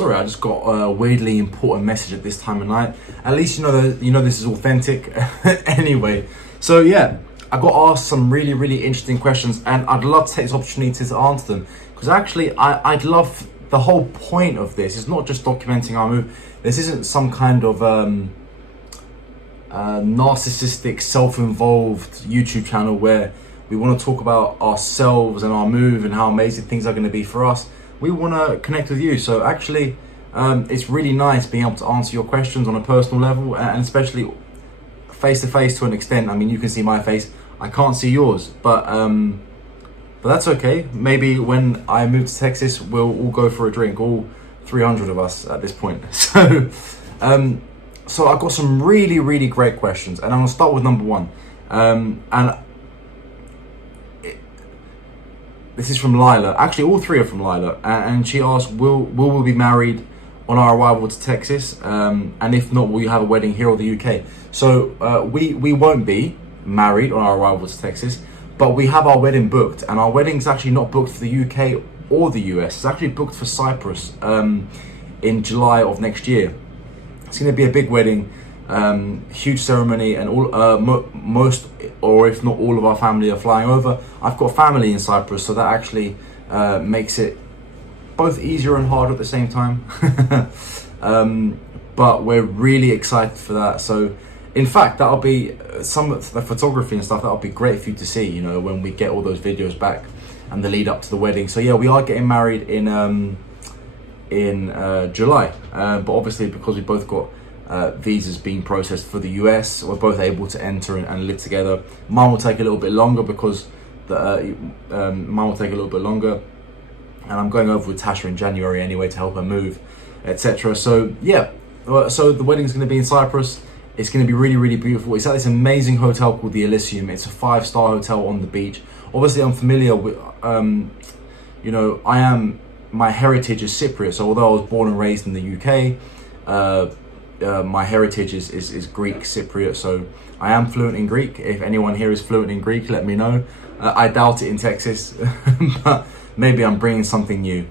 Sorry, I just got a weirdly important message at this time of night. At least you know this is authentic. Anyway, so yeah, I got asked some really interesting questions, and I'd love to take this opportunity to answer them, because actually I'd love, the whole point of this is not just documenting our move. This isn't some kind of narcissistic, self-involved YouTube channel where we want to talk about ourselves and our move and how amazing things are going to be for us. We want to connect with you. So actually, it's really nice being able to answer your questions on a personal level, and especially face to face to an extent. I mean, you can see my face, I can't see yours, but that's okay. Maybe when I move to Texas, we'll all go for a drink, all 300 of us at this point. So so I've got some really great questions, and I'm gonna start with number one. This is from Lila. Actually, all three are from Lila, and she asked, will we be married on our arrival to Texas? And if not, will you have a wedding here or the UK? So we won't be married on our arrival to Texas, but we have our wedding booked, and our wedding's actually not booked for the UK or the US. It's actually booked for Cyprus in July of next year. It's going to be a big wedding, huge ceremony, and all most, or if not all, of our family are flying over. I've got family in Cyprus, so that actually makes it both easier and harder at the same time. But we're really excited for that. So in fact, that'll be some of the photography and stuff. That'll be great for you to see, you know, when we get all those videos back and the lead up to the wedding. So yeah, we are getting married in July, but obviously because we both got visas being processed for the US, we're both able to enter and live together. Mine will take a little bit longer because mine will take a little bit longer, and I'm going over with Tasha in January anyway to help her move, etc. So yeah, so the wedding's going to be in Cyprus. It's going to be really beautiful. It's at this amazing hotel called the Elysium. It's a 5-star hotel on the beach. Obviously, I'm familiar with, you know, my heritage is Cypriot. So although I was born and raised in the UK, my heritage is Greek Cypriot. So I am fluent in Greek. If anyone here is fluent in Greek, let me know. I doubt it in Texas, but maybe I'm bringing something new.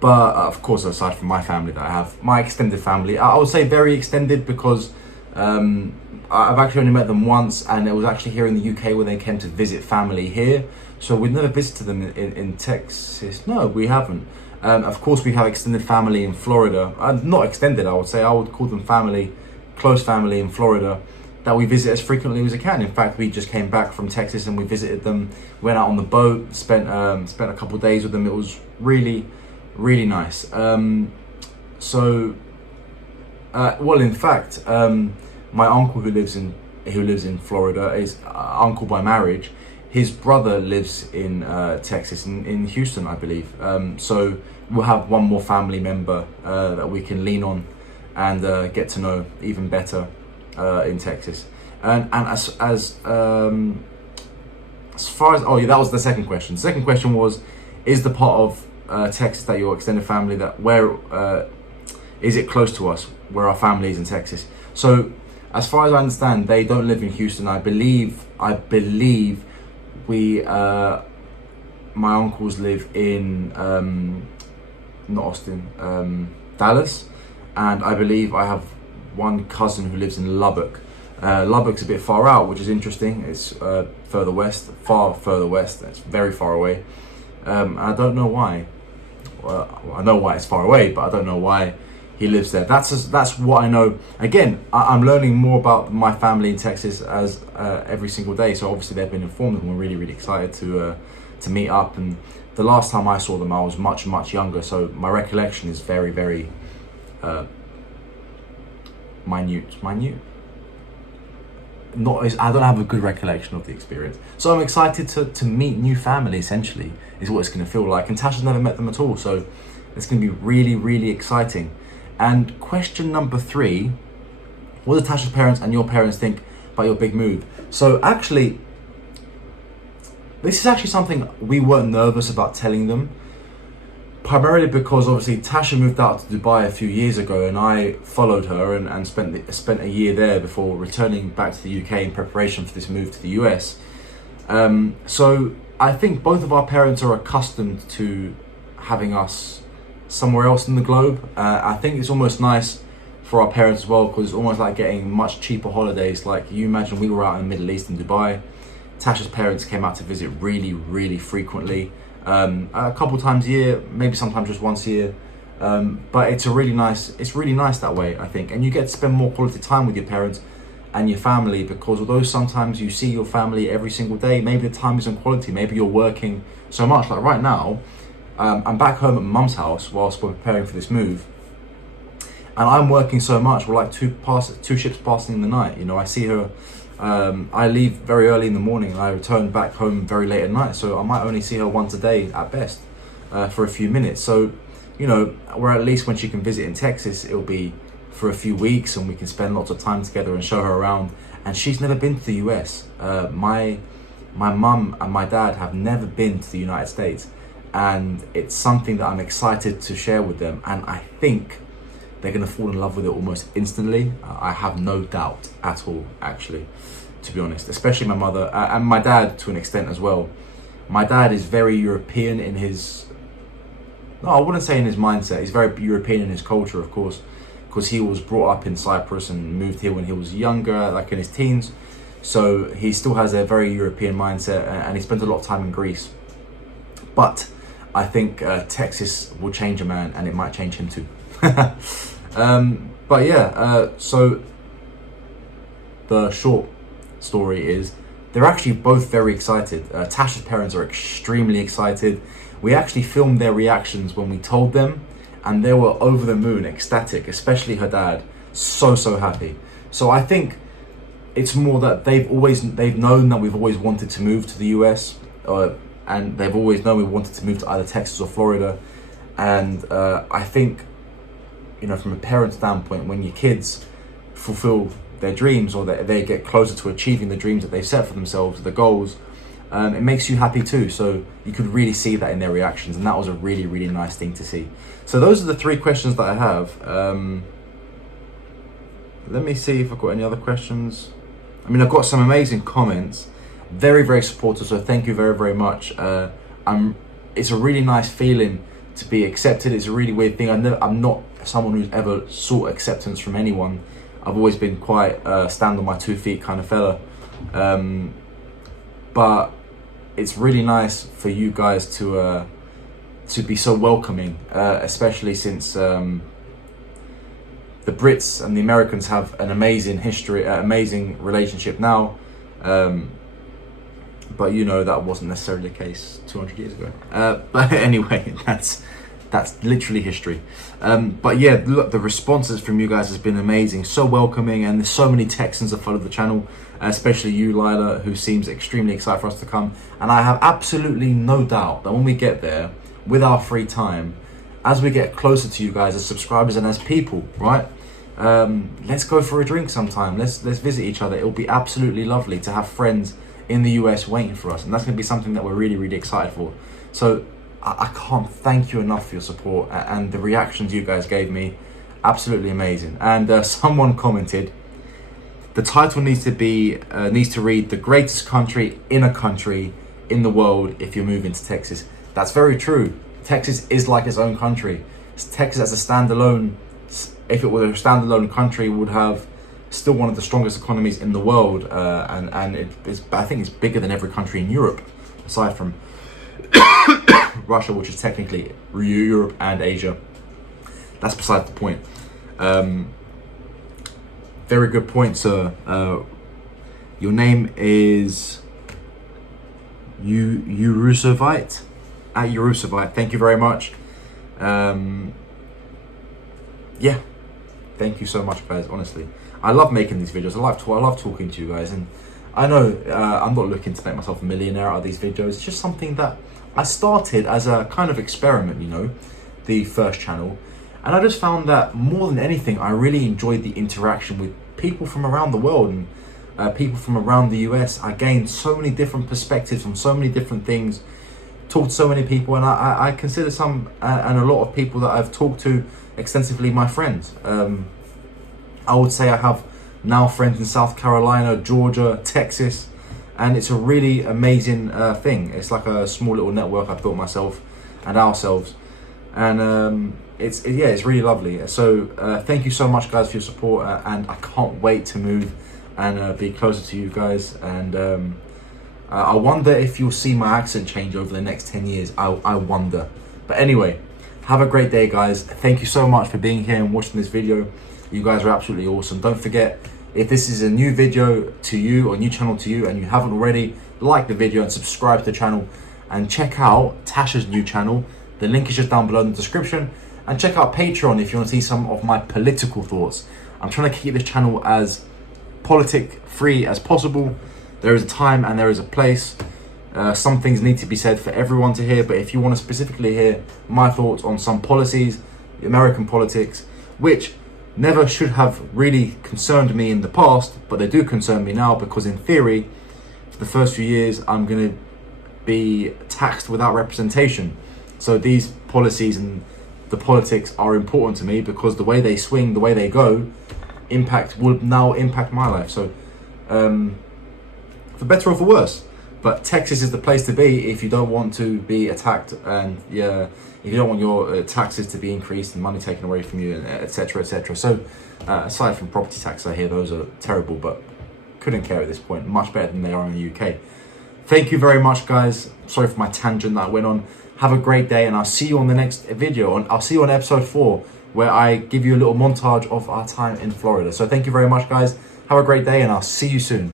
But of course, aside from my family that I have, my extended family, I would say very extended, because I've actually only met them once, and it was actually here in the UK where they came to visit family here. So we've never visited them in Texas. No, we haven't. Of course, we have extended family in Florida. Not extended, I would say. I would call them family, close family in Florida, that we visit as frequently as we can. In fact, we just came back from Texas and we visited them, went out on the boat, spent a couple of days with them. It was really nice. So well, in fact, my uncle who lives in Florida is uncle by marriage. His brother lives in Texas, in Houston, I believe. So we'll have one more family member that we can lean on and get to know even better in Texas. And as far as, oh yeah, that was the second question. The second question was, is the part of Texas that your extended family, that where is it close to us, where our family is in Texas? So as far as I understand, they don't live in Houston. I believe we my uncles live in not Austin, Dallas, and I believe I have one cousin who lives in Lubbock. Lubbock's a bit far out, which is interesting. It's further west, far further west. It's very far away. I don't know why. Well, I know why it's far away, but I don't know why he lives there. That's what I know. Again, I'm learning more about my family in Texas as every single day. So obviously they've been informed, and we're really excited to meet up. And the last time I saw them, I was much younger. So my recollection is very minute. I don't have a good recollection of the experience. So I'm excited to meet new family, essentially, is what it's going to feel like. And Tasha's never met them at all, so it's going to be really exciting. And question number 3, what do Tasha's parents and your parents think about your big move? So actually, this is actually something we weren't nervous about telling them, primarily because obviously Tasha moved out to Dubai a few years ago, and I followed her and spent a year there before returning back to the UK in preparation for this move to the US. So I think both of our parents are accustomed to having us somewhere else in the globe. I think it's almost nice for our parents as well, because it's almost like getting much cheaper holidays. Like, you imagine we were out in the Middle East in Dubai. Tasha's parents came out to visit really, really frequently. A couple times a year, maybe sometimes just once a year. But it's really nice that way, I think. And you get to spend more quality time with your parents and your family, because although sometimes you see your family every single day, maybe the time isn't quality, maybe you're working so much. Like right now, I'm back home at mum's house whilst we're preparing for this move, and I'm working so much, we're like two ships passing in the night. You know, I see her, I leave very early in the morning and I return back home very late at night, so I might only see her once a day at best, for a few minutes. So, you know, where at least when she can visit in Texas, it'll be for a few weeks and we can spend lots of time together and show her around. And she's never been to the US. My mum and my dad have never been to the United States, and it's something that I'm excited to share with them, and I think they're going to fall in love with it almost instantly. I have no doubt at all, actually, to be honest, especially my mother and my dad to an extent as well. My dad is very European in his, no, I wouldn't say in his mindset. He's very European in his culture, of course, because he was brought up in Cyprus and moved here when he was younger, like in his teens. So he still has a very European mindset, and he spent a lot of time in Greece. But I think Texas will change a man, and it might change him too. But yeah, so the short story is they're actually both very excited. Tasha's parents are extremely excited. We actually filmed their reactions when we told them, and they were over the moon, ecstatic, especially her dad, so happy. So I think it's more that they've known that we've always wanted to move to the US, and they've always known we wanted to move to either Texas or Florida. And I think, you know, from a parent standpoint, when your kids fulfill their dreams, or they get closer to achieving the dreams that they've set for themselves, the goals, it makes you happy too. So you could really see that in their reactions, and that was a really, really nice thing to see. So those are the 3 questions that I have. Let me see if I've got any other questions. I mean, I've got some amazing comments, very, very supportive, so thank you very, very much. It's a really nice feeling to be accepted. It's a really weird thing. I'm not someone who's ever sought acceptance from anyone. I've always been quite stand on my 2 feet kind of fella. But it's really nice for you guys to be so welcoming, especially since the Brits and the Americans have an amazing history, amazing relationship now. But you know, that wasn't necessarily the case 200 years ago. But anyway, that's literally history. But yeah, look, the responses from you guys has been amazing, so welcoming, and there's so many Texans that follow the channel, especially you, Lila, who seems extremely excited for us to come. And I have absolutely no doubt that when we get there, with our free time, as we get closer to you guys as subscribers and as people, right? Let's go for a drink sometime. Let's visit each other. It'll be absolutely lovely to have friends in the US waiting for us, and that's going to be something that we're really, really excited for. So I can't thank you enough for your support and the reactions you guys gave me. Absolutely amazing. And someone commented, the title needs to read "The Greatest Country in a Country in the World if you're moving to Texas." That's very true. Texas is like its own country. Texas as a standalone, if it were a standalone country, would have still one of the strongest economies in the world, and I think it's bigger than every country in Europe, aside from Russia, which is technically Europe and Asia. That's beside the point. Very good point, sir. Your name is Eurusovite, at Eurusovite. Thank you very much. Yeah, thank you so much, guys. Honestly, I love making these videos. I love talking to you guys, and I know I'm not looking to make myself a millionaire out of these videos. It's just something that I started as a kind of experiment, you know, the first channel. And I just found that more than anything, I really enjoyed the interaction with people from around the world and people from around the US. I gained so many different perspectives on so many different things, talked to so many people, and I consider some and a lot of people that I've talked to extensively my friends. I would say I have now friends in South Carolina, Georgia, Texas, and it's a really amazing thing. It's like a small little network I've built myself and ourselves. and it's really lovely. So thank you so much, guys, for your support, and I can't wait to move and be closer to you guys. And I wonder if you'll see my accent change over the next 10 years. I wonder. But anyway, have a great day, guys. Thank you so much for being here and watching this video. You guys are absolutely awesome. Don't forget, if this is a new video to you or new channel to you and you haven't already, like the video and subscribe to the channel, and check out Tasha's new channel. The link is just down below in the description. And check out Patreon if you want to see some of my political thoughts. I'm trying to keep this channel as politic free as possible. There is a time and there is a place. Some things need to be said for everyone to hear, but if you want to specifically hear my thoughts on some policies, American politics, which never should have really concerned me in the past, but they do concern me now, because in theory, for the first few years, I'm going to be taxed without representation. So these policies and the politics are important to me, because the way they swing, the way they go, will now impact my life. So for better or for worse. But Texas is the place to be if you don't want to be attacked, and if you don't want your taxes to be increased and money taken away from you, etc., etc. So aside from property tax, I hear those are terrible, but couldn't care at this point. Much better than they are in the UK. Thank you very much, guys. Sorry for my tangent that I went on. Have a great day, and I'll see you on the next video. I'll see you on episode 4, where I give you a little montage of our time in Florida. So thank you very much, guys. Have a great day, and I'll see you soon.